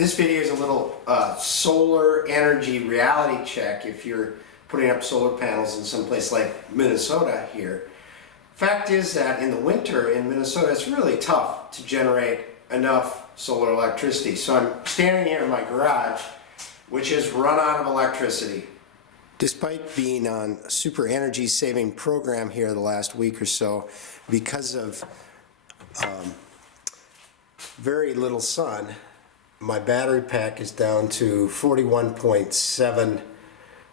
This video is a little solar energy reality check if you're putting up solar panels in some place like Minnesota here. Fact is that in the winter in Minnesota it's really tough to generate enough solar electricity. So I'm standing here in my garage, which is run out of electricity. Despite being on a super energy saving program here the last week or so, because of very little sun, my battery pack is down to 41.7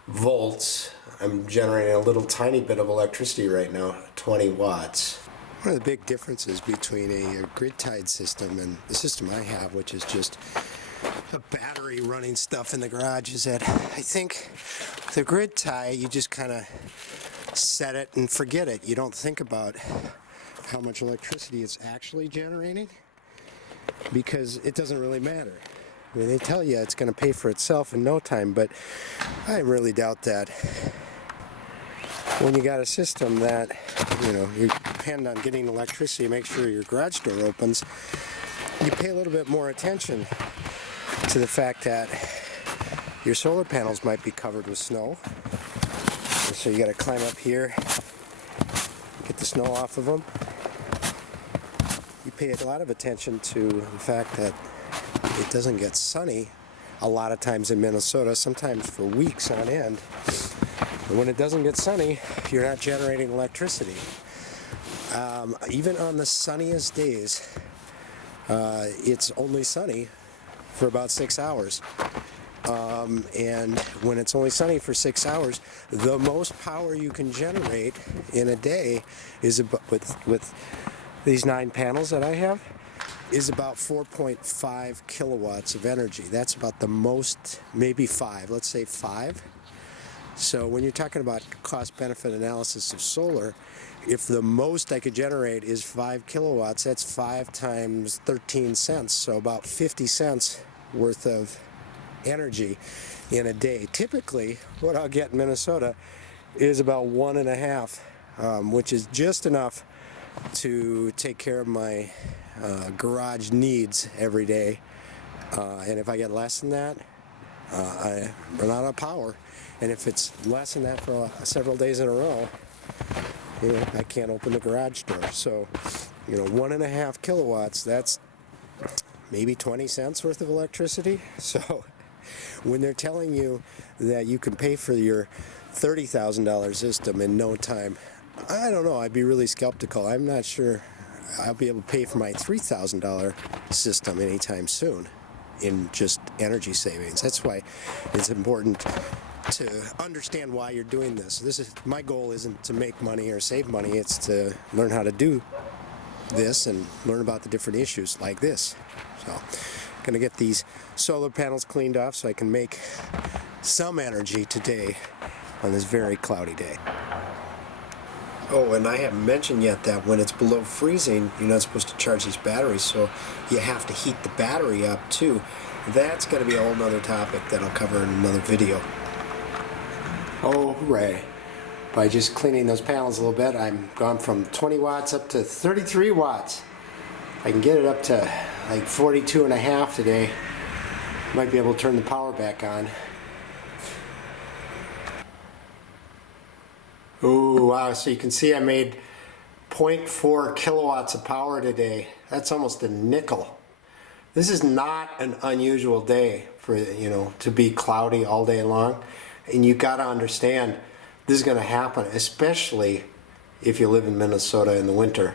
volts. I'm generating a little tiny bit of electricity right now, 20 watts. One of the big differences between a grid-tied system and the system I have, which is just a battery running stuff in the garage, is that I think the grid tie, you just kind of set it and forget it. You don't think about how much electricity it's actually generating, because it doesn't really matter. I mean, they tell you it's going to pay for itself in no time, but I really doubt that. When you got a system that, you depend on getting electricity, make sure your garage door opens, you pay a little bit more attention to the fact that your solar panels might be covered with snow. So you got to climb up here, get the snow off of them. You pay a lot of attention to the fact that it doesn't get sunny a lot of times in Minnesota, sometimes for weeks on end. And when it doesn't get sunny, you're not generating electricity. Even on the sunniest days, it's only sunny for about 6 hours. And when it's only sunny for 6 hours, the most power you can generate in a day is about, with these 9 panels that I have, is about 4.5 kilowatts of energy. That's about the most, maybe 5, let's say 5. So when you're talking about cost-benefit analysis of solar, if the most I could generate is 5 kilowatts, that's 5 times 13 cents, so about 50 cents worth of energy in a day. Typically, what I'll get in Minnesota is about 1.5, which is just enough to take care of my garage needs every day. And if I get less than that, I run out of power. And if it's less than that for several days in a row, I can't open the garage door. So, 1.5 kilowatts, that's maybe 20 cents worth of electricity. So when they're telling you that you can pay for your $30,000 system in no time, I don't know, I'd be really skeptical. I'm not sure I'll be able to pay for my $3,000 system anytime soon in just energy savings. That's why it's important to understand why you're doing this. My goal isn't to make money or save money, it's to learn how to do this and learn about the different issues like this. So I'm gonna get these solar panels cleaned off so I can make some energy today on this very cloudy day. Oh, and I haven't mentioned yet that when it's below freezing, you're not supposed to charge these batteries, so you have to heat the battery up too. That's going to be a whole nother topic that I'll cover in another video. Oh, hooray. By just cleaning those panels a little bit, I'm gone from 20 watts up to 33 watts. I can get it up to like 42.5 today. Might be able to turn the power back on. Oh wow, so you can see I made 0.4 kilowatts of power today. That's almost a nickel. This is not an unusual day for, to be cloudy all day long. And you got to understand this is going to happen, especially if you live in Minnesota in the winter.